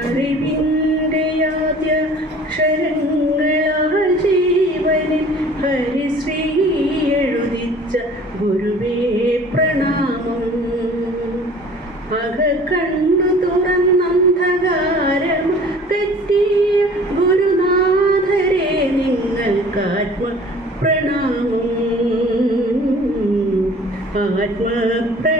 അറിവിന്റെ ആദ്യ ക്ഷരങ്ങളാൽ ജീവനിൽ ഹരിശ്രീ എഴുതിച്ച ഗുരുവേ പ്രണാമം. അക കണ്ണു തുറന്നന്ധകാരം തെറ്റിയ ഗുരുനാഥരെ നിങ്ങൾക്കാത്മ പ്രണാമം. ആത്മപ്രണാമം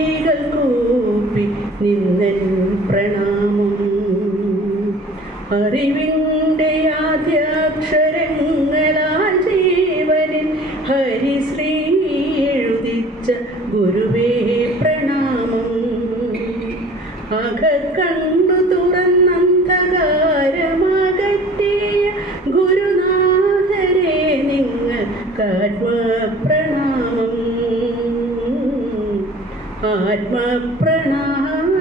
ഇരുകൈകൾ കൂപ്പി നിന്നൻ പ്രണാമം. അറിവിന്റെ ആദ്യാക്ഷരങ്ങളാൽ ജീവനിൽ ഹരിശ്രീ എഴുതിച്ച ഗുരുവേ പ്രണാമം. അക കണ്ടു തുറന്നന്ധകാരമകറ്റിയ ഗുരുനാഥരെ ஆத்ம பிரணாம.